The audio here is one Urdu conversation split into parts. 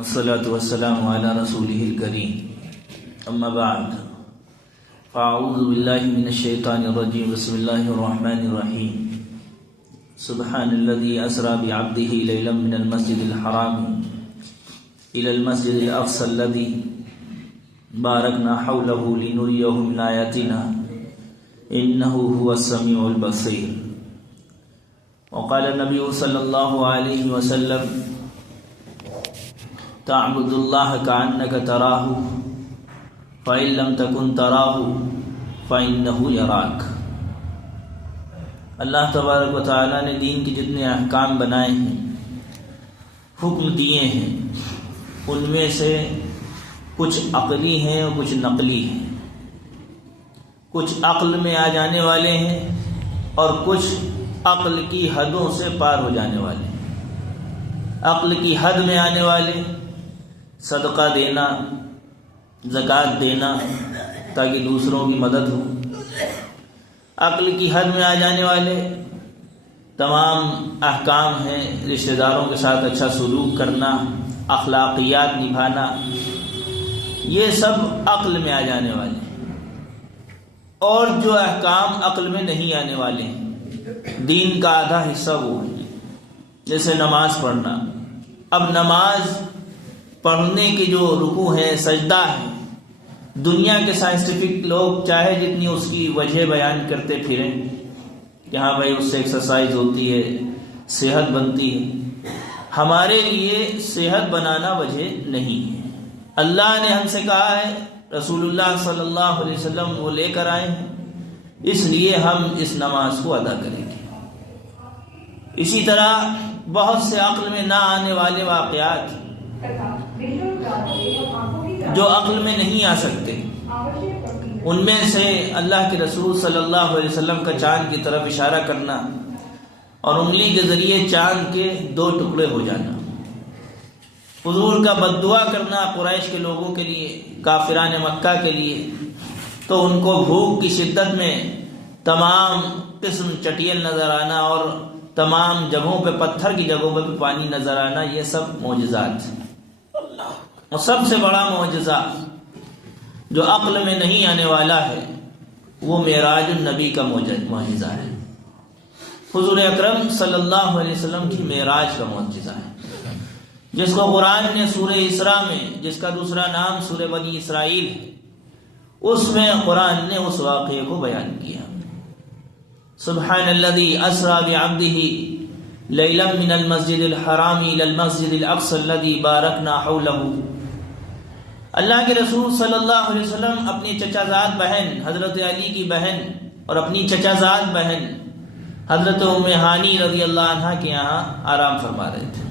والصلاة والسلام على رسوله الكريم أما بعد فأعوذ بالله من الشيطان الرجيم بسم الله الرحمن الرحيم سبحان الذي أسرى بعبده ليلا من المسجد الحرام إلى المسجد الأقصى الذي باركنا حوله لنريه من آياتنا إنه هو السميع البصير. وقال النبي صلى الله عليه وسلم تعبد الله كأنك تراه فإن لم تكن تراه فإنه يراك. اللہ تبارک و تعالیٰ نے دین کے جتنے احکام بنائے ہیں، حکم دیے ہیں، ان میں سے کچھ عقلی ہیں اور کچھ نقلی ہیں. کچھ عقل میں آ جانے والے ہیں اور کچھ عقل کی حدوں سے پار ہو جانے والے ہیں. عقل کی حد میں آنے والے صدقہ دینا، زکوٰۃ دینا تاکہ دوسروں کی مدد ہو. عقل کی حد میں آ جانے والے تمام احکام ہیں، رشتہ داروں کے ساتھ اچھا سلوک کرنا، اخلاقیات نبھانا، یہ سب عقل میں آ جانے والے ہیں. اور جو احکام عقل میں نہیں آنے والے ہیں، دین کا آدھا حصہ وہ ہے، جیسے نماز پڑھنا. اب نماز پڑھنے کے جو رکوع ہے، سجدہ ہے، دنیا کے سائنٹیفک لوگ چاہے جتنی اس کی وجہ بیان کرتے پھریں کہ ہاں بھائی اس سے ایکسرسائز ہوتی ہے، صحت بنتی ہے، ہمارے لیے صحت بنانا وجہ نہیں ہے. اللہ نے ہم سے کہا ہے، رسول اللہ صلی اللہ علیہ وسلم وہ لے کر آئے ہیں، اس لیے ہم اس نماز کو ادا کریں گے. اسی طرح بہت سے عقل میں نہ آنے والے واقعات جو عقل میں نہیں آ سکتے، ان میں سے اللہ کے رسول صلی اللہ علیہ وسلم کا چاند کی طرف اشارہ کرنا اور انگلی کے ذریعے چاند کے 2 ٹکڑے ہو جانا، حضور کا بد دعا کرنا قریش کے لوگوں کے لیے، کافران مکہ کے لیے، تو ان کو بھوک کی شدت میں تمام قسم چٹیل نظر آنا اور تمام جگہوں پہ پتھر کی جگہوں پہ پانی نظر آنا، یہ سب معجزات. اور سب سے بڑا معجزہ جو عقل میں نہیں آنے والا ہے وہ معراج النبی کا معجزہ ہے. حضور اکرم صلی اللہ علیہ وسلم کی معراج کا معجزہ ہے، جس کو قرآن نے سورہ اسراء میں، جس کا دوسرا نام سورہ بنی اسرائیل ہے، اس میں قرآن نے اس واقعے کو بیان کیا. سبحان الذی اسری بعبدہ لیلا من المسجد الحرام الی المسجد الاقصی الذی بارکنا حولہ. اللہ کے رسول صلی اللہ علیہ وسلم اپنی چچا زاد بہن حضرت علی کی بہن اور اپنی چچا زاد بہن حضرت ام ہانی رضی اللہ عنہ کے یہاں آرام فرما رہے تھے.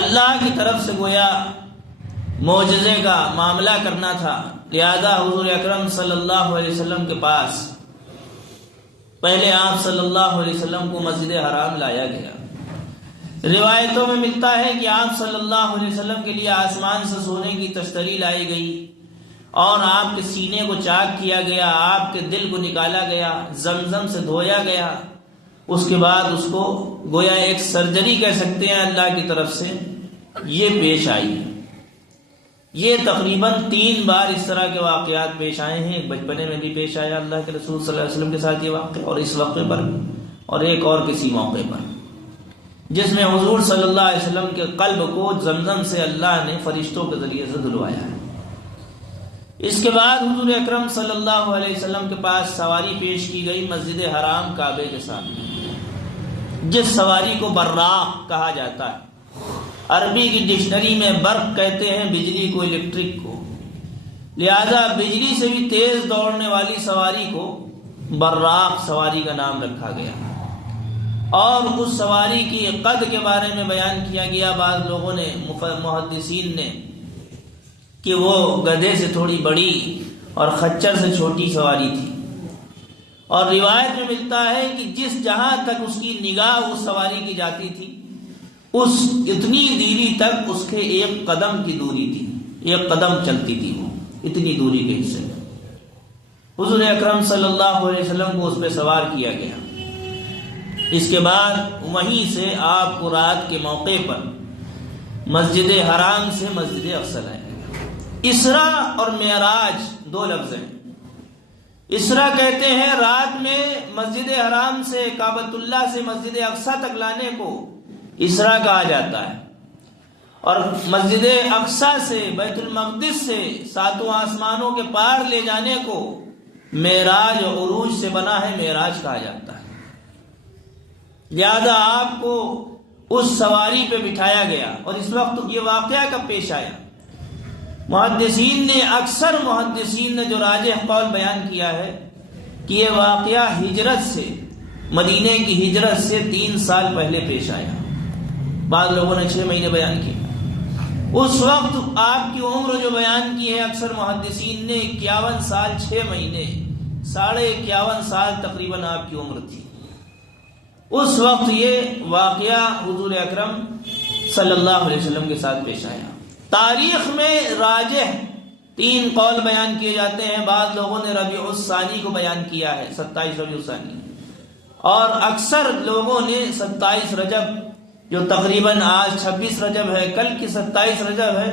اللہ کی طرف سے گویا معجزے کا معاملہ کرنا تھا، لہذا حضور اکرم صلی اللہ علیہ وسلم کے پاس پہلے آپ صلی اللہ علیہ وسلم کو مسجد حرام لایا گیا. روایتوں میں ملتا ہے کہ آپ صلی اللہ علیہ وسلم کے لیے آسمان سے سونے کی تشتری لائی گئی اور آپ کے سینے کو چاک کیا گیا، آپ کے دل کو نکالا گیا، زمزم سے دھویا گیا. اس کے بعد اس کو گویا ایک سرجری کہہ سکتے ہیں اللہ کی طرف سے یہ پیش آئی. یہ تقریباً 3 بار اس طرح کے واقعات پیش آئے ہیں. ایک بچپنے میں بھی پیش آیا اللہ کے رسول صلی اللہ علیہ وسلم کے ساتھ یہ واقعہ، اور اس واقعے پر بھی، اور ایک اور کسی موقع پر، جس میں حضور صلی اللہ علیہ وسلم کے قلب کو زمزم سے اللہ نے فرشتوں کے ذریعے سے دھلوایا ہے. اس کے بعد حضور اکرم صلی اللہ علیہ وسلم کے پاس سواری پیش کی گئی مسجد حرام کعبے کے سامنے، جس سواری کو براق کہا جاتا ہے. عربی کی ڈکشنری میں برق کہتے ہیں بجلی کو، الیکٹرک کو، لہذا بجلی سے بھی تیز دوڑنے والی سواری کو براق سواری کا نام رکھا گیا. اور اس سواری کی قد کے بارے میں بیان کیا گیا بعض لوگوں نے، محدثین نے، کہ وہ گدھے سے تھوڑی بڑی اور خچر سے چھوٹی سواری تھی. اور روایت میں ملتا ہے کہ جس جہاں تک اس کی نگاہ اس سواری کی جاتی تھی، اس اتنی دوری تک اس کے 1 قدم کی دوری تھی، 1 قدم چلتی تھی وہ، اتنی دوری کے حصے میں. حضور اکرم صلی اللہ علیہ وسلم کو اس پہ سوار کیا گیا. اس کے بعد وہیں سے آپ کو رات کے موقع پر مسجد حرام سے مسجد اقصی لائے گا۔ اسرا اور معراج دو لفظ ہیں۔ اسرا کہتے ہیں رات میں مسجد حرام سے کعبۃ اللہ سے مسجد اقصی تک لانے کو اسرا کہا جاتا ہے، اور مسجد اقصی سے بیت المقدس سے ساتوں آسمانوں کے پار لے جانے کو معراج اور عروج سے بنا ہے، معراج کہا جاتا ہے۔ لہذا آپ کو اس سواری پہ بٹھایا گیا، اور اس وقت یہ واقعہ کب پیش آیا؟ محدثین نے اکثر محدثین نے جو راجح قول بیان کیا ہے کہ یہ واقعہ ہجرت سے، مدینے کی ہجرت سے 3 سال پہلے پیش آیا۔ بعض لوگوں نے 6 مہینے بیان کیا۔ اس وقت آپ کی عمر جو بیان کی ہے اکثر محدثین نے 51 سال 6 مہینے 51.5 سال تقریباً آپ کی عمر تھی۔ اس وقت یہ واقعہ حضور اکرم صلی اللہ علیہ وسلم کے ساتھ پیش آیا۔ تاریخ میں راجح 3 قول بیان کیے جاتے ہیں۔ بعض لوگوں نے ربیع الثانی کو بیان کیا ہے، 27 ربیع الثانی، اور اکثر لوگوں نے 27 رجب، جو تقریباً آج 26 رجب ہے، کل کی 27 رجب ہے،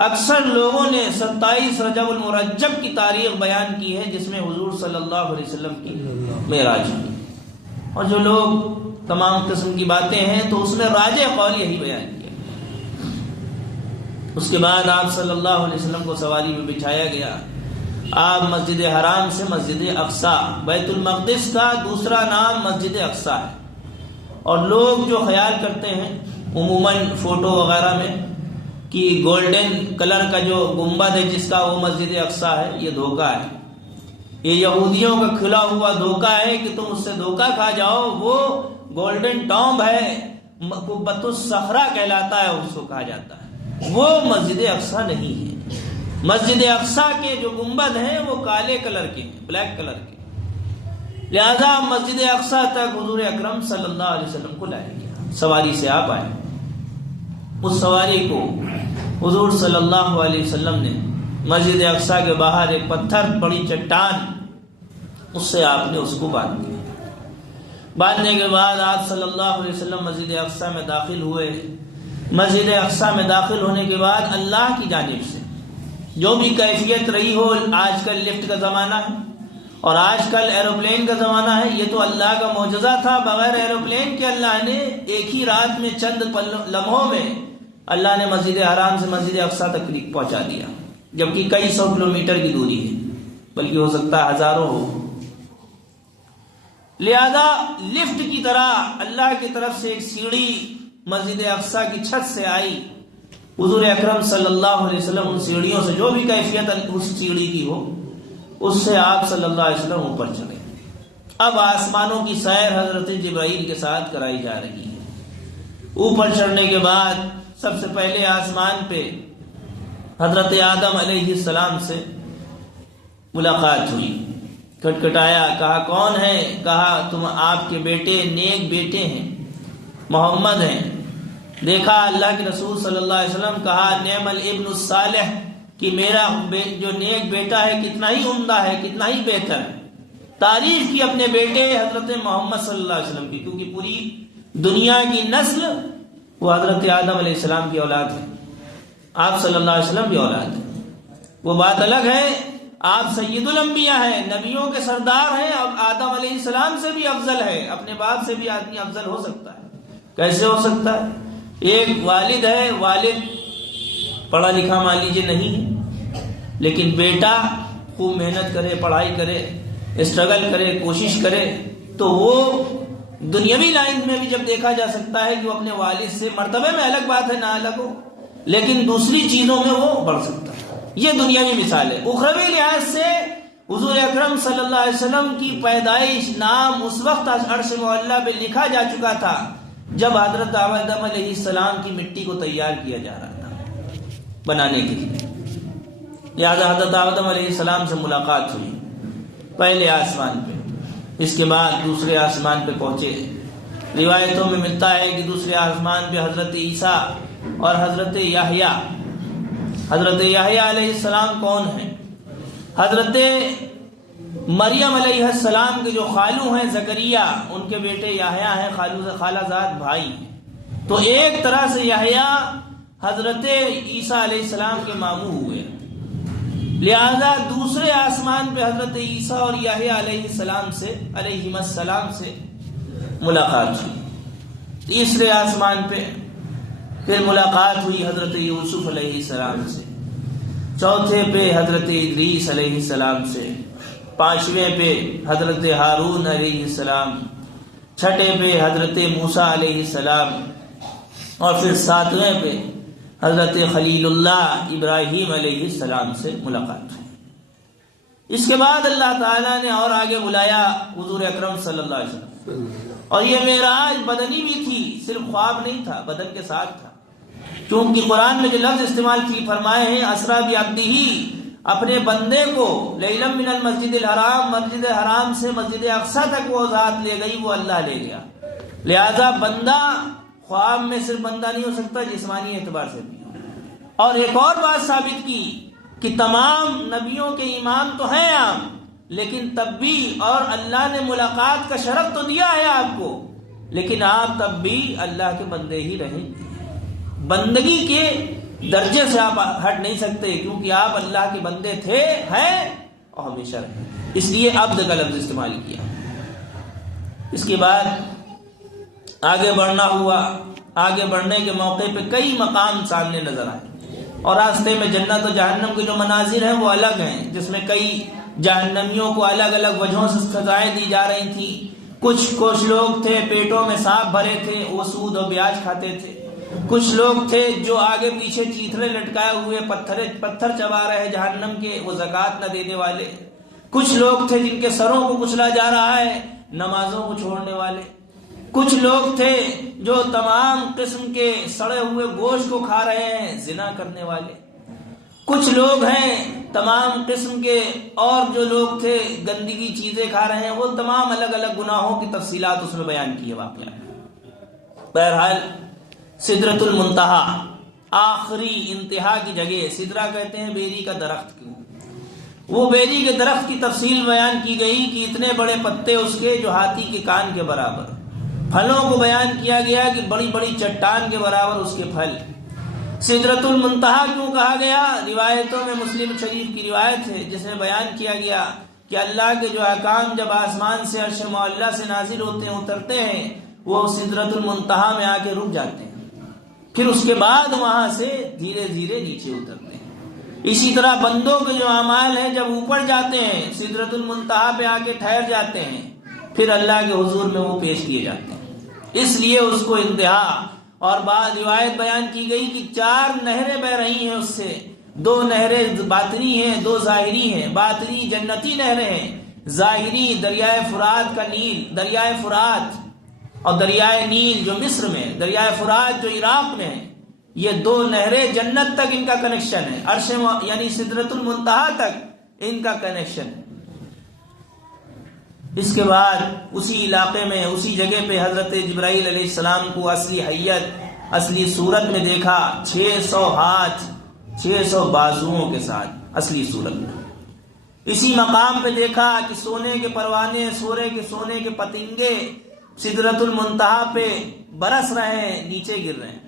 اکثر لوگوں نے 27 رجب المرجب کی تاریخ بیان کی ہے، جس میں حضور صلی اللہ علیہ وسلم کی معراج ہوئی۔ اور جو لوگ تمام قسم کی باتیں ہیں تو اس میں راجح قول یہی بیان کیا۔ اس کے بعد آپ صلی اللہ علیہ وسلم کو سواری میں بٹھایا گیا۔ آپ مسجد حرام سے مسجد اقصی، بیت المقدس کا دوسرا نام مسجد اقصی ہے، اور لوگ جو خیال کرتے ہیں عموماً فوٹو وغیرہ میں کہ گولڈن کلر کا جو گنبد ہے جس کا وہ مسجد اقصی ہے، یہ دھوکہ ہے۔ یہ یہودیوں کا کھلا ہوا دھوکہ ہے کہ تم اس سے دھوکہ کھا جاؤ۔ وہ گولڈن ٹامب ہے، قبۃ الصخرہ کہلاتا ہے، اس کو کہا جاتا ہے۔ وہ مسجد اقصی نہیں ہے۔ مسجد اقصی کے جو گنبد ہیں وہ کالے کلر کے ہیں، بلیک کلر کے۔ لہذا مسجد اقصی تک حضور اکرم صلی اللہ علیہ وسلم کو لایا گیا۔ سواری سے آپ آئے، اس سواری کو حضور صلی اللہ علیہ وسلم نے مسجد اقصی کے باہر ایک پتھر، بڑی چٹان، اس سے آپ نے اس کو باندھ دیا۔ باندھنے کے بعد آپ صلی اللہ علیہ وسلم مسجد اقصی میں داخل ہوئے۔ مسجد اقصی میں داخل ہونے کے بعد اللہ کی جانب سے جو بھی کیفیت رہی ہو، آج کل لفٹ کا زمانہ ہے اور آج کل ایروپلین کا زمانہ ہے، یہ تو اللہ کا معجزہ تھا۔ بغیر ایروپلین کے اللہ نے ایک ہی رات میں چند لمحوں میں اللہ نے مسجد حرام سے مسجد اقصی تک پہنچا دیا، جبکہ کئی 100 کلومیٹر کی دوری ہے، بلکہ ہو سکتا ہے ہزاروں ہو۔ لہذا لفٹ کی طرح اللہ کی طرف سے ایک سیڑھی مسجد اقصی کی چھت سے آئی۔ حضور اکرم صلی اللہ علیہ وسلم ان سیڑھیوں سے جو بھی کیفیت اس سیڑھی کی ہو، اس سے آپ صلی اللہ علیہ وسلم اوپر چڑھے۔ اب آسمانوں کی سیر حضرت جبرائیل کے ساتھ کرائی جا رہی ہے۔ اوپر چڑھنے کے بعد سب سے پہلے آسمان پہ حضرت آدم علیہ السلام سے ملاقات ہوئی۔ کھٹکھٹایا، کہا کون ہے؟ کہا تم آپ کے بیٹے، نیک بیٹے ہیں، محمد ہیں۔ دیکھا اللہ کے رسول صلی اللہ علیہ وسلم، کہا نعم الابن الصالح، کہ میرا جو نیک بیٹا ہے کتنا ہی عمدہ ہے، کتنا ہی بہتر ہے۔ تعریف کی اپنے بیٹے حضرت محمد صلی اللہ علیہ وسلم کی، کیونکہ پوری دنیا کی نسل وہ حضرت آدم علیہ السلام کی اولاد ہے، آپ صلی اللہ علیہ وسلم کی اولاد ہے۔ وہ بات الگ ہے، آپ سید الانبیاء ہیں، نبیوں کے سردار ہیں، اب آدم علیہ السلام سے بھی افضل ہے۔ اپنے باپ سے بھی آدمی افضل ہو سکتا ہے؟ کیسے ہو سکتا ہے؟ ایک والد ہے، والد پڑھا لکھا مان لیجیے نہیں ہے، لیکن بیٹا خوب محنت کرے، پڑھائی کرے، اسٹرگل کرے، کوشش کرے، تو وہ دنیاوی لائن میں بھی جب دیکھا جا سکتا ہے کہ وہ اپنے والد سے، مرتبے میں الگ بات ہے، نہ الگ ہو، لیکن دوسری چیزوں میں وہ بڑھ سکتا ہے۔ یہ دنیاوی مثال ہے۔ اخروی لحاظ سے حضور اکرم صلی اللہ علیہ وسلم کی پیدائش، نام اس وقت عرش معلیٰ پہ لکھا جا چکا تھا جب حضرت آدم علیہ السلام کی مٹی کو تیار کیا جا رہا تھا بنانے کے لیے۔ لہذا حضرت آدم علیہ السلام سے ملاقات ہوئی پہلے آسمان پہ، اس کے بعد دوسرے آسمان پہ پہنچے۔ روایتوں میں ملتا ہے کہ دوسرے آسمان پہ حضرت عیسیٰ اور حضرت یحییٰ۔ حضرت یحییٰ علیہ السلام کون ہیں؟ حضرت مریم علیہ السلام کے جو خالو ہیں زکریا، ان کے بیٹے یحییٰ ہیں، خالہ زاد بھائی ہیں۔ تو ایک طرح سے یحییٰ حضرت عیسیٰ علیہ السلام کے ماموں ہوئے، لہذا دوسرے آسمان پہ حضرت عیسیٰ اور یحییٰ علیہم السلام سے ملاقات ہوئی، تیسرے آسمان پہ پھر ملاقات ہوئی حضرت یوسف علیہ السلام سے، چوتھے پہ حضرت ادریس علیہ السلام سے، پانچویں پہ حضرت ہارون علیہ السلام، چھٹے پہ حضرت موسیٰ علیہ السلام، اور پھر ساتویں پہ حضرت خلیل اللہ ابراہیم علیہ السلام سے ملاقات ہوئی۔ اس کے بعد اللہ تعالیٰ نے اور آگے بلایا حضور اکرم صلی اللہ علیہ وسلم، اور یہ معراج بدنی بھی تھی، صرف خواب نہیں تھا، بدن کے ساتھ تھا، کیونکہ قرآن میں جو لفظ استعمال فرمائے ہیں اسریٰ بعبدہ، اپنے بندے کو لیلا من المسجد الحرام، مسجد حرام سے مسجد اقصیٰ تک وہ ذات لے گئی، وہ اللہ لے گیا۔ لہذا بندہ خواب میں صرف بندہ نہیں ہو سکتا، جسمانی اعتبار سے بھی۔ اور ایک اور بات ثابت کی کہ تمام نبیوں کے امام تو ہیں آپ، لیکن تب بھی، اور اللہ نے ملاقات کا شرف تو دیا ہے آپ کو، لیکن آپ تب بھی اللہ کے بندے ہی رہیں، بندگی کے درجے سے آپ ہٹ نہیں سکتے، کیونکہ آپ اللہ کے بندے تھے، ہیں اور ہمیشہ رہیں، اس لیے عبد کا لفظ استعمال کیا۔ اس کے بعد آگے بڑھنا ہوا، آگے بڑھنے کے موقع پہ کئی مقام سامنے نظر آئے، اور راستے میں جنت و جہنم کے جو مناظر ہیں وہ الگ ہیں، جس میں کئی جہنمیوں کو الگ الگ وجہوں سے سزائیں دی جا رہی تھی۔ کچھ لوگ تھے پیٹوں میں سانپ بھرے تھے، وہ سود و بیاج کھاتے تھے، کچھ لوگ تھے جو آگے پیچھے چیتھڑے لٹکائے ہوئے پتھر چبا رہے جہنم کے، وہ زکوٰۃ نہ دینے والے، کچھ لوگ تھے جن کے سروں کو کچلا جا رہا ہے، نمازوں کو چھوڑنے والے، کچھ لوگ تھے جو تمام قسم کے سڑے ہوئے گوشت کو کھا رہے ہیں، زنا کرنے والے، کچھ لوگ ہیں تمام قسم کے، اور جو لوگ تھے گندگی چیزیں کھا رہے ہیں، وہ تمام الگ الگ گناہوں کی تفصیلات اس میں بیان کی ہے واقعہ۔ بہرحال سدرۃ المنتہا، آخری انتہا کی جگہ، سدرہ کہتے ہیں بیری کا درخت کی، وہ بیری کے درخت کی تفصیل بیان کی گئی کہ اتنے بڑے پتے اس کے جو ہاتھی کے کان کے برابر، پھلوں کو بیان کیا گیا کہ بڑی بڑی چٹان کے برابر اس کے پھل۔ سدرۃ المنتہا کیوں کہا گیا؟ روایتوں میں مسلم شریف کی روایت ہے جس میں بیان کیا گیا کہ اللہ کے جو احکام جب آسمان سے عرش معلیٰ سے نازل ہوتے ہیں، اترتے ہیں، وہ سدرۃ المنتہا میں آ کے رک جاتے ہیں، پھر اس کے بعد وہاں سے دھیرے دھیرے نیچے اترتے ہیں۔ اسی طرح بندوں کے جو اعمال ہیں جب اوپر جاتے ہیں، سدرۃ المنتہا پہ آ کے ٹھہر جاتے ہیں، پھر اللہ کے حضور میں وہ پیش کیے جاتے ہیں، اس لیے اس کو انتہا۔ اور بعض روایت بیان کی گئی کہ 4 نہریں بہ رہی ہیں اس سے، 2 نہریں باطنی ہیں، 2 ظاہری ہیں۔ باطنی جنتی نہریں ہیں، ظاہری دریائے فرات کا نیل، دریائے فرات اور دریائے نیل جو مصر میں، دریائے فرات جو عراق میں ہے، یہ 2 نہریں جنت تک ان کا کنیکشن ہے، عرش یعنی سدرۃ المنتہا تک ان کا کنیکشن ہے۔ اس کے بعد اسی علاقے میں، اسی جگہ پہ حضرت جبرائیل علیہ السلام کو اصلی حیت، اصلی صورت میں دیکھا، 600 ہاتھ 600 بازوؤں کے ساتھ اصلی صورت میں۔ اسی مقام پہ دیکھا کہ سونے کے پروانے، سونے کے پتنگے سدرۃ المنتہا پہ برس رہے ہیں، نیچے گر رہے ہیں۔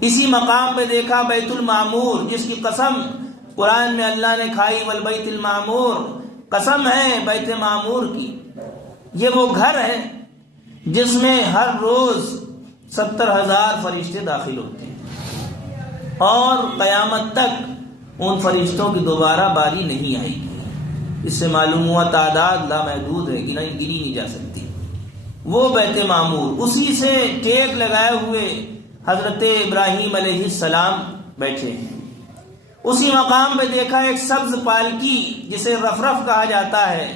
اسی مقام پہ دیکھا بیت المعمور، جس کی قسم قرآن میں اللہ نے کھائی، والبیت المعمور، قسم ہے بیت معمور کی۔ یہ وہ گھر ہے جس میں ہر روز 70,000 فرشتے داخل ہوتے ہیں، اور قیامت تک ان فرشتوں کی دوبارہ باری نہیں آئے گی۔ اس سے معلوم ہوا تعداد لامحدود ہے، گنی نہیں جا سکتی۔ وہ بیت معمور، اسی سے ٹیک لگائے ہوئے حضرت ابراہیم علیہ السلام بیٹھے ہیں۔ اسی مقام پہ دیکھا ایک سبز پالکی جسے رفرف کہا جاتا ہے،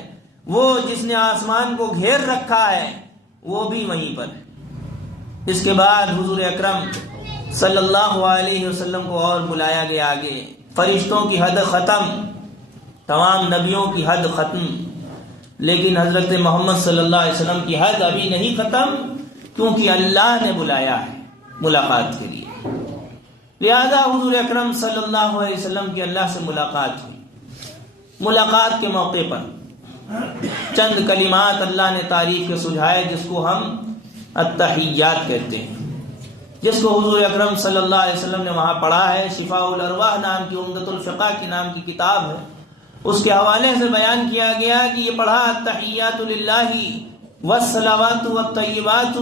وہ جس نے آسمان کو گھیر رکھا ہے، وہ بھی وہیں پر ہے۔ اس کے بعد حضور اکرم صلی اللہ علیہ وسلم کو اور بلایا گیا آگے۔ فرشتوں کی حد ختم، تمام نبیوں کی حد ختم، لیکن حضرت محمد صلی اللہ علیہ وسلم کی حد ابھی نہیں ختم، کیونکہ اللہ نے بلایا ہے ملاقات کے لیے۔ لہذا حضور اکرم صلی اللہ علیہ وسلم کی اللہ سے ملاقات ہوئی۔ ملاقات کے موقع پر چند کلمات اللہ نے تعریف کے سجھائے، جس کو ہم التحیات کہتے ہیں۔ جس کو حضور اکرم صلی اللہ علیہ وسلم نے وہاں پڑھا ہے، شفاء الارواح نام کی عمدۃ الفقہ کی نام کی کتاب ہے، اس کے حوالے سے بیان کیا گیا کہ یہ پڑھا التحیات للہ والصلوات والطیبات،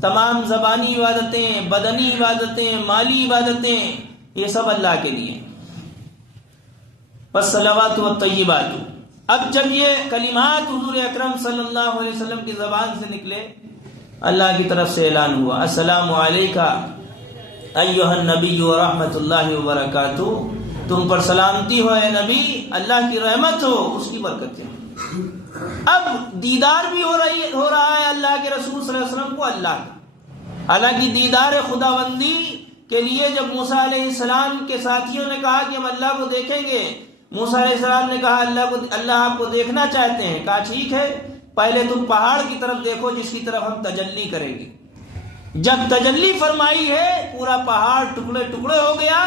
تمام زبانی عبادتیں، بدنی عبادتیں، مالی عبادتیں، یہ سب اللہ کے لیے، والصلوات والطیبات۔ اب جب یہ کلمات حضور اکرم صلی اللہ علیہ وسلم کی زبان سے نکلے، اللہ کی طرف سے اعلان ہوا، السلام علیکہ ایھا النبی ورحمۃ اللہ وبرکاتہ، تم پر سلامتی ہو اے نبی، اللہ کی رحمت ہو، اس کی برکتیں۔ اب دیدار بھی ہو رہا ہے اللہ کے رسول صلی اللہ علیہ وسلم کو اللہ کا۔ حالانکہ دیدار خداوندی کے لیے جب موسیٰ علیہ السلام کے ساتھیوں نے کہا کہ ہم اللہ کو دیکھیں گے، موسیٰ علیہ السلام نے کہا اللہ آپ کو دیکھنا چاہتے ہیں، کہا ٹھیک ہے، پہلے تم پہاڑ کی طرف دیکھو جس کی طرف ہم تجلی کریں گے۔ جب تجلی فرمائی ہے، پورا پہاڑ ٹکڑے ٹکڑے ہو گیا،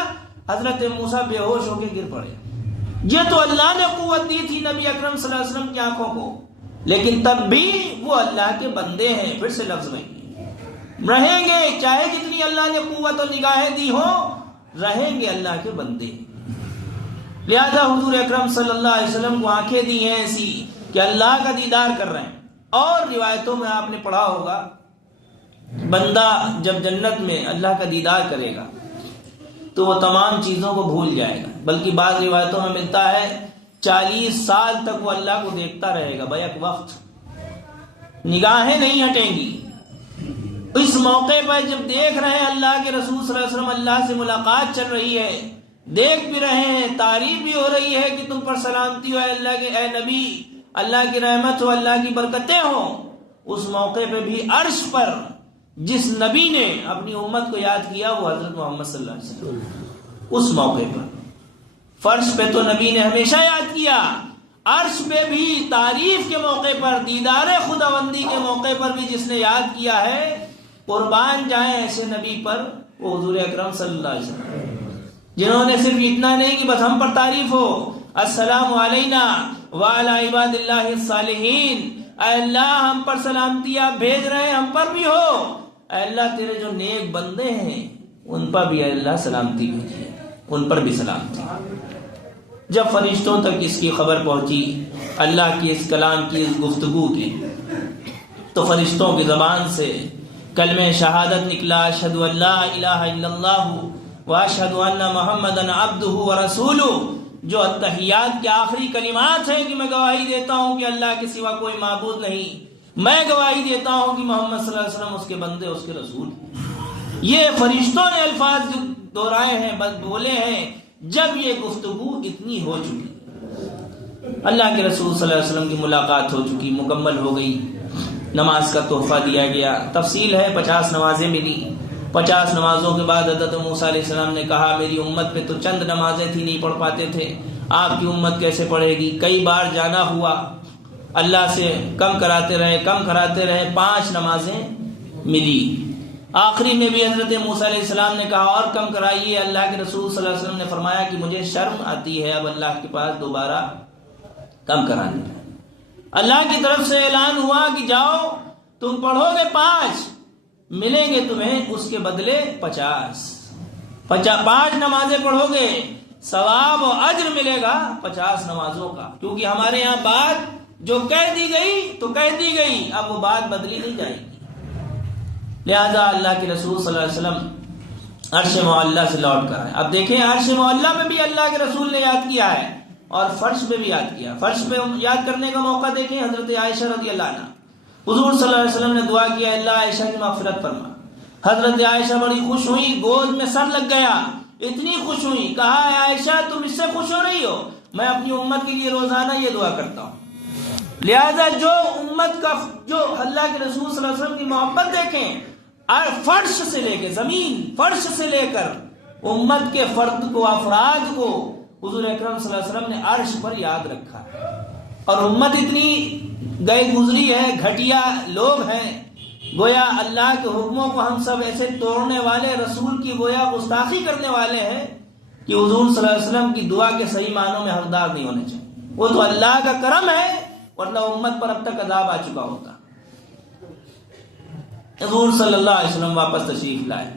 حضرت موسیٰ بے ہوش ہو کے گر پڑے۔ یہ تو اللہ نے قوت دی تھی نبی اکرم صلی اللہ علیہ وسلم کی آنکھوں کو، لیکن تب بھی وہ اللہ کے بندے ہیں، پھر سے لفظ میں رہیں گے، چاہے جتنی اللہ نے قوت و نگاہیں دی ہو، رہیں گے اللہ کے بندے۔ لہذا حضور اکرم صلی اللہ علیہ وسلم کو آنکھیں دی ہیں ایسی کہ اللہ کا دیدار کر رہے ہیں۔ اور روایتوں میں آپ نے پڑھا ہوگا، بندہ جب جنت میں اللہ کا دیدار کرے گا تو وہ تمام چیزوں کو بھول جائے گا، بلکہ بعض روایتوں میں ملتا ہے 40 سال تک وہ اللہ کو دیکھتا رہے گا بیک وقت، نگاہیں نہیں ہٹیں گی۔ اس موقع پر جب دیکھ رہے ہیں اللہ کے رسول صلی اللہ علیہ وسلم، اللہ سے ملاقات چل رہی ہے، دیکھ بھی رہے ہیں، تعریف بھی ہو رہی ہے کہ تم پر سلامتی ہو اے اللہ کے اے نبی، اللہ کی رحمت ہو، اللہ کی برکتیں ہوں۔ اس موقع پہ بھی عرش پر جس نبی نے اپنی امت کو یاد کیا وہ حضرت محمد صلی اللہ علیہ وسلم۔ اس موقع پر فرش پہ تو نبی نے ہمیشہ یاد کیا، عرش پہ بھی تعریف کے موقع پر، دیدار خداوندی کے موقع پر بھی جس نے یاد کیا ہے، قربان جائیں ایسے نبی پر، وہ حضور اکرم صلی اللہ علیہ وسلم، جنہوں نے صرف اتنا نہیں کہ بس ہم پر تعریف ہو، السلام علینا وعلی عباد اللہ الصالحین، اے اللہ ہم پر سلامتی آپ بھیج رہے ہیں، ہم پر بھی ہو، اے اللہ تیرے جو نیک بندے ہیں ان پر بھی اے اللہ سلامتی بھیجیے، ان پر بھی سلامتی۔ جب فرشتوں تک اس کی خبر پہنچی اللہ کی اس کلام کی اس گفتگو کی، تو فرشتوں کی زبان سے کلمہ شہادت نکلا، اشہد ان لا الہ الا اللہ واشہد ان محمدًا عبدہ ورسولہ، جو التحیات کے آخری کلمات ہیں کہ میں گواہی دیتا ہوں کہ اللہ کے سوا کوئی معبود نہیں، میں گواہی دیتا ہوں کہ محمد صلی اللہ علیہ وسلم اس کے بندے، اس کے رسول۔ یہ فرشتوں نے الفاظ دہرائے ہیں، بس بولے ہیں جب یہ گفتگو اتنی ہو چکی، اللہ کے رسول صلی اللہ علیہ وسلم کی ملاقات ہو چکی، مکمل ہو گئی، نماز کا تحفہ دیا گیا، تفصیل ہے 50 نمازیں ملی۔ 50 نمازوں کے بعد حضرت موسیٰ علیہ السلام نے کہا میری امت پہ تو چند نمازیں تھی، نہیں پڑھ پاتے تھے، آپ کی امت کیسے پڑھے گی؟ کئی بار جانا ہوا، اللہ سے کم کراتے رہے، 5 نمازیں ملی۔ آخری میں بھی حضرت موسیٰ علیہ السلام نے کہا اور کم کرائیے، اللہ کے رسول صلی اللہ علیہ وسلم نے فرمایا کہ مجھے شرم آتی ہے اب اللہ کے پاس دوبارہ کم کرانے کا۔ اللہ کی طرف سے اعلان ہوا کہ جاؤ تم پڑھو گے 5، ملیں گے تمہیں اس کے بدلے 50۔ 5 نمازیں پڑھو گے، ثواب و اجر ملے گا 50 نمازوں کا، کیونکہ ہمارے یہاں بات جو کہہ دی گئی تو کہہ دی گئی، اب وہ بات بدلی نہیں جائے گی۔ لہذا اللہ کے رسول صلی اللہ علیہ وسلم عرش معلیٰ سے لوٹ کر آئے۔ اب دیکھیں عرش معلیٰ میں بھی اللہ کے رسول نے یاد کیا ہے اور فرش پہ بھی یاد کیا۔ فرش پہ یاد کرنے کا موقع دیکھیں، حضرت عائشہ رضی اللہ عنہ، حضور صلی اللہ علیہ وسلم نے دعا کیا اللہ عائشہ کی مغفرت فرما۔ حضرت عائشہ بڑی خوش ہوئی، گود میں سر لگ گیا، اتنی خوش ہوئی، کہا اے عائشہ تم اس سے خوش ہو رہی ہو؟ میں اپنی امت کے لیے روزانہ یہ دعا کرتا ہوں۔ لہذا جو امت کا، جو اللہ کے رسول صلی اللہ علیہ وسلم کی محبت دیکھیں، فرش سے لے کے زمین، فرش سے لے کر امت کے فرد کو، افراد کو حضور اکرم صلی اللہ علیہ وسلم نے عرش پر یاد رکھا۔ اور امت اتنی گئے گزری ہے، گھٹیا لوگ ہیں، گویا اللہ کے حکموں کو ہم سب ایسے توڑنے والے، رسول کی گویا گستاخی کرنے والے ہیں کہ حضور صلی اللہ علیہ وسلم کی دعا کے صحیح معنوں میں حقدار نہیں ہونے چاہیے۔ وہ تو اللہ کا کرم ہے، ورنہ امت پر اب تک عذاب آ چکا ہوتا۔ حضور صلی اللہ علیہ وسلم واپس تشریف لائے،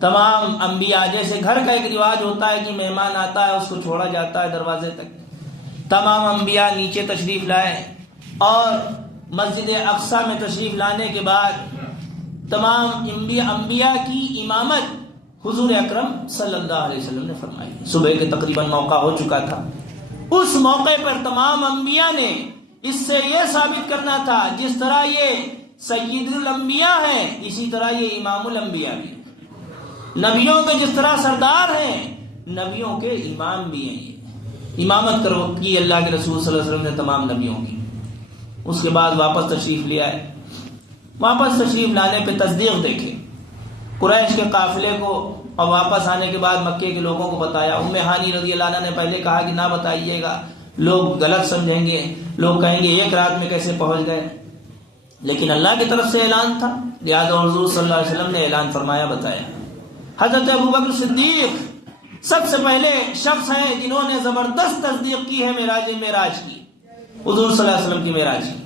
تمام انبیاء، جیسے گھر کا ایک رواج ہوتا ہے کہ مہمان آتا ہے اس کو چھوڑا جاتا ہے دروازے تک، تمام انبیاء نیچے تشریف لائے اور مسجد اقصیٰ میں تشریف لانے کے بعد تمام انبیاء کی امامت حضور اکرم صلی اللہ علیہ وسلم نے فرمائی۔ صبح کے تقریباً موقع ہو چکا تھا، اس موقع پر تمام انبیاء نے اس سے یہ ثابت کرنا تھا جس طرح یہ سید الانبیاء ہیں اسی طرح یہ امام الانبیاء بھی ہیں، نبیوں کے جس طرح سردار ہیں نبیوں کے امام بھی ہیں۔ یہ امامت کرو کی اللہ کے رسول صلی اللہ علیہ وسلم نے تمام نبیوں کی۔ اس کے بعد واپس تشریف لے آئے۔ واپس تشریف لانے پہ تصدیق دیکھے، قریش کے قافلے کو اور واپس آنے کے بعد مکے کے لوگوں کو بتایا۔ ام ہانی رضی اللہ عنہ نے پہلے کہا کہ نہ بتائیے گا، لوگ غلط سمجھیں گے، لوگ کہیں گے ایک رات میں کیسے پہنچ گئے، لیکن اللہ کی طرف سے اعلان تھا، لہٰذا حضور صلی اللہ علیہ وسلم نے اعلان فرمایا، بتایا۔ حضرت ابوبکر صدیق سب سے پہلے شخص ہیں جنہوں نے زبردست تصدیق کی ہے معراج کی، حضور صلی اللہ علیہ وسلم کی معراج کی۔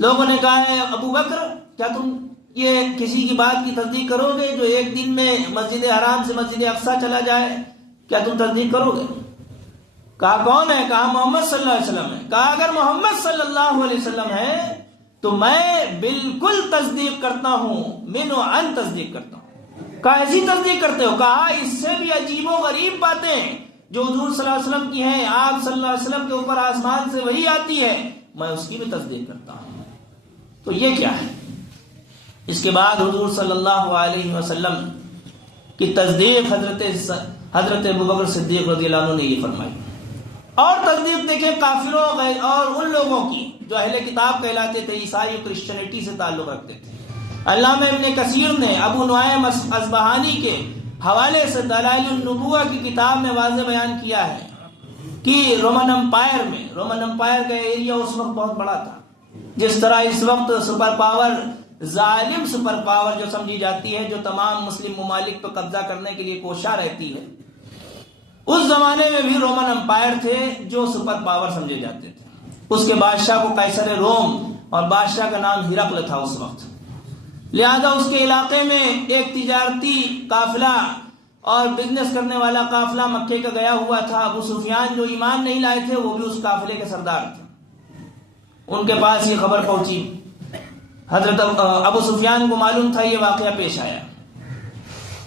لوگوں نے کہا ہے ابوبکر کیا تم یہ کسی کی بات کی تصدیق کرو گے جو ایک دن میں مسجد حرام سے مسجد اقصیٰ چلا جائے، کیا تم تصدیق کرو گے؟ کہا کون ہے؟ کہا محمد صلی اللہ علیہ وسلم ہے۔ کہا اگر محمد صلی اللہ علیہ وسلم ہے تو میں بالکل تصدیق کرتا ہوں، من و عن تصدیق کرتا ہوں۔ کہا ایسی تصدیق کرتے ہو؟ کہا اس سے بھی عجیب و غریب باتیں جو حضور صلی اللہ علیہ وسلم کی ہیں، آپ صلی اللہ علیہ وسلم کے اوپر آسمان سے وحی آتی ہے، میں اس کی بھی تصدیق کرتا ہوں۔ تو یہ کیا ہے؟ اس کے بعد حضور صلی اللہ علیہ وسلم کی تصدیق حضرت ابوبکر صدیق رضی اللہ عنہ نے یہ فرمائی۔ اور تصدیق دیکھیں کافروں اور ان لوگوں کی جو اہل کتاب کہلاتے تھے، عیسائی اور کرسچینٹی سے تعلق رکھتے تھے۔ علامہ ابن کثیر نے ابو نعیم اصبہانی کے حوالے سے دلائل النبوہ کی کتاب میں واضح بیان کیا ہے کہ رومن امپائر کا ایریا اس وقت بہت بڑا تھا، جس طرح اس وقت سپر پاور، ظالم سپر پاور جو سمجھی جاتی ہے، جو تمام مسلم ممالک پر قبضہ کرنے کے لیے کوشاں رہتی ہے، اس زمانے میں بھی رومن امپائر تھے جو سپر پاور سمجھے جاتے تھے۔ اس کے بادشاہ کو قیصر روم اور بادشاہ کا نام ہرقل تھا اس وقت، لہذا اس کے علاقے میں ایک تجارتی قافلہ اور بزنس کرنے والا قافلہ مکے کا گیا ہوا تھا۔ ابو سفیان جو ایمان نہیں لائے تھے وہ بھی اس قافلے کے سردار تھے، ان کے پاس یہ خبر پہنچی۔ حضرت ابو سفیان کو معلوم تھا یہ واقعہ پیش آیا،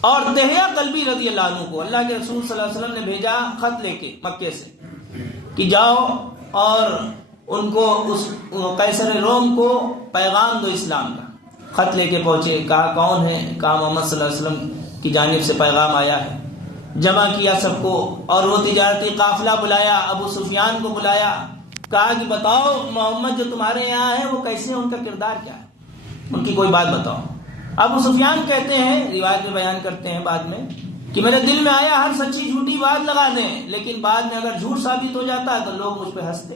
اور دہیہ قلبی رضی اللہ عنہ کو اللہ کے رسول صلی اللہ علیہ وسلم نے بھیجا خط لے کے مکے سے کہ جاؤ اور ان کو اس قیصر روم کو پیغام دو اسلام کا۔ خط لے کے پہنچے، کہا کون ہے؟ کہا محمد صلی اللہ علیہ وسلم کی جانب سے پیغام آیا ہے۔ جمع کیا سب کو اور وہ تجارتی قافلہ بلایا، ابو سفیان کو بلایا، کہا کہ بتاؤ محمد جو تمہارے یہاں ہے وہ کیسے ہیں، ان کا کردار کیا ہے، ان کی کوئی بات بتاؤ۔ ابو سفیان کہتے ہیں، روایت میں بیان کرتے ہیں بعد میں، کہ میرے دل میں آیا ہر سچی جھوٹی بات لگا دیں، لیکن بعد میں اگر جھوٹ ثابت ہو جاتا ہے تو لوگ مجھ پہ ہنستے،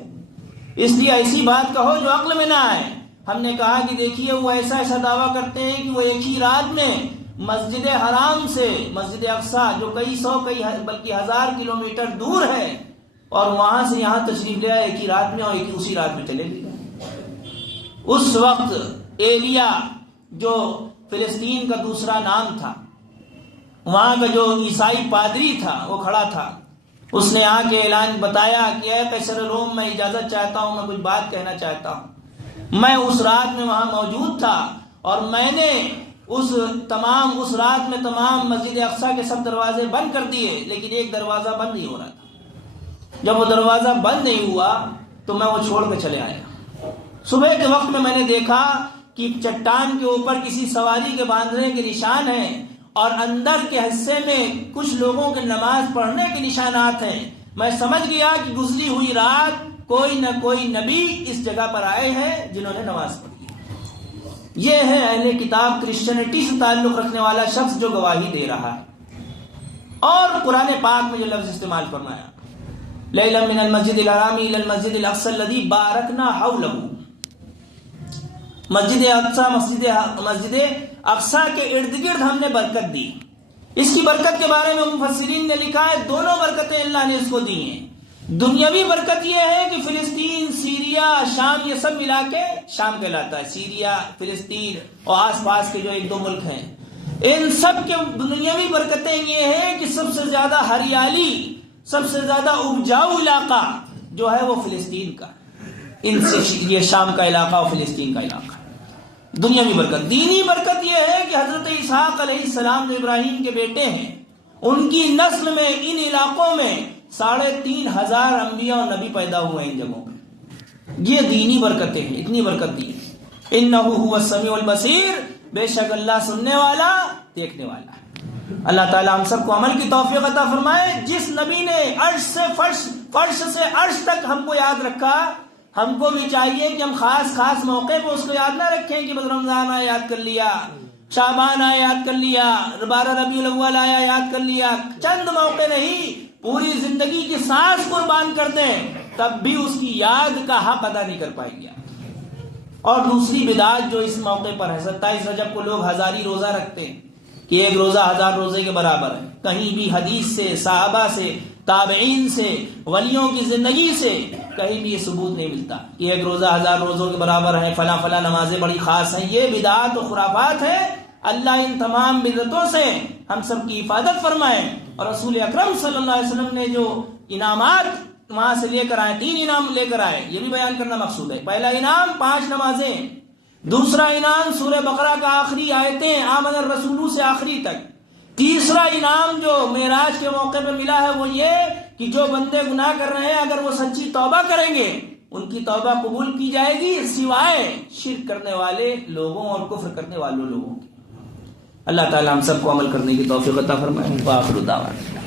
اس لیے ایسی بات کہو جو عقل میں نہ آئے۔ ہم نے کہا کہ دیکھیے وہ ایسا دعویٰ کرتے ہیں کہ وہ ایک ہی رات میں مسجد حرام سے مسجد اقصیٰ جو کئی سو بلکہ ہزار کلومیٹر دور ہے اور وہاں سے یہاں تشریف لے آئے ایک ہی رات میں، اور اسی رات میں چلے بھی گئے۔ اس وقت ایلیا جو فلسطین کا دوسرا نام تھا، وہاں کا جو عیسائی پادری تھا وہ کھڑا تھا، اس نے آ کے اعلان بتایا کہ اے قیصر روم، میں اجازت چاہتا ہوں، میں کچھ بات کہنا چاہتا ہوں۔ میں اس رات میں وہاں موجود تھا اور میں نے اس رات میں تمام مسجد اقصیٰ کے سب دروازے بند کر دیے، لیکن ایک دروازہ بند نہیں ہو رہا تھا۔ جب وہ دروازہ بند نہیں ہوا تو میں وہ چھوڑ کے چلے آیا۔ صبح کے وقت میں نے دیکھا کہ چٹان کے اوپر کسی سواری کے باندھنے کے نشان ہیں اور اندر کے حصے میں کچھ لوگوں کے نماز پڑھنے کے نشانات ہیں۔ میں سمجھ گیا کہ گزری ہوئی رات کوئی نہ کوئی نبی اس جگہ پر آئے ہیں جنہوں نے نماز پڑھی۔ یہ ہے اہل کتاب کرسچینٹی سے تعلق رکھنے والا شخص جو گواہی دے رہا ہے۔ اور قرآن پاک میں جو لفظ استعمال فرمایا، لیلا من المسجد الحرام الی المسجد الاقصی الذی بارکنا حولہ، مسجد اقصیٰ کے ارد گرد ہم نے برکت دی۔ اس کی برکت کے بارے میں مفسرین نے لکھا ہے دونوں برکتیں اللہ نے اس کو دی ہیں۔ دنیاوی برکت یہ ہے کہ فلسطین، سیریا، شام، یہ سب ملا کے شام کہلاتا ہے، سیریا، فلسطین اور آس پاس کے جو ایک دو ملک ہیں، ان سب کے دنیاوی برکتیں یہ ہیں کہ سب سے زیادہ ہریالی، سب سے زیادہ اپجاؤ علاقہ جو ہے وہ فلسطین کا، ان سے یہ شام کا علاقہ اور فلسطین کا علاقہ۔ دنیاوی برکت۔ دینی برکت یہ ہے کہ حضرت اسحاق علیہ السلام جو ابراہیم کے بیٹے ہیں، ان کی نسل میں ان علاقوں میں 3500 انبیاء اور نبی پیدا ہوئے ہیں ان جگہوں پہ۔ یہ دینی برکتیں ہیں، اتنی برکت دی ہے۔ انہ هو السمیع البصیر، بے شک اللہ سننے والا دیکھنے والا ہے۔ اللہ تعالی ہم سب کو عمل کی توفیق عطا فرمائے۔ جس نبی نے عرش سے فرش سے عرش تک ہم کو یاد رکھا، ہم کو بھی چاہیے کہ ہم خاص موقع پہ اس کو یاد نہ رکھیں کہ بس رمضان آیا یاد کر لیا، شعبان آیا یاد کر لیا، 12 ربیع الاول آیا یاد کر لیا۔ چند موقع نہیں، پوری زندگی کی سانس قربان کر دیں تب بھی اس کی یاد کا حق ادا نہیں کر پائیں گے۔ اور دوسری بدعت جو اس موقع پر ہے، 27 رجب کو لوگ ہزاری روزہ رکھتے ہیں کہ ایک روزہ 1000 روزے کے برابر ہے۔ کہیں بھی حدیث سے، صحابہ سے، تابعین سے، ولیوں کی زندگی سے کہیں بھی یہ ثبوت نہیں ملتا کہ ایک روزہ 1000 روزوں کے برابر ہے، فلاں نمازیں بڑی خاص ہیں۔ یہ بدعات و خرافات ہے۔ اللہ ان تمام بدعتوں سے ہم سب کی حفاظت فرمائے۔ اور رسول اکرم صلی اللہ علیہ وسلم نے جو انعامات وہاں سے لے کر آئے، 3 انعام لے کر آئے، یہ بھی بیان کرنا مقصود ہے۔ پہلا انعام 5 نمازیں، دوسرا انعام سورہ بقرہ کا آخری آیتیں آمن الرسول سے آخری تک، تیسرا انعام جو معراج کے موقع پہ ملا ہے وہ یہ کہ جو بندے گناہ کر رہے ہیں اگر وہ سچی توبہ کریں گے ان کی توبہ قبول کی جائے گی، سوائے شرک کرنے والے لوگوں اور کفر کرنے والوں لوگوں کی۔ اللہ تعالی ہم سب کو عمل کرنے کی توفیق عطا فرمائے۔ وآخر دعوانا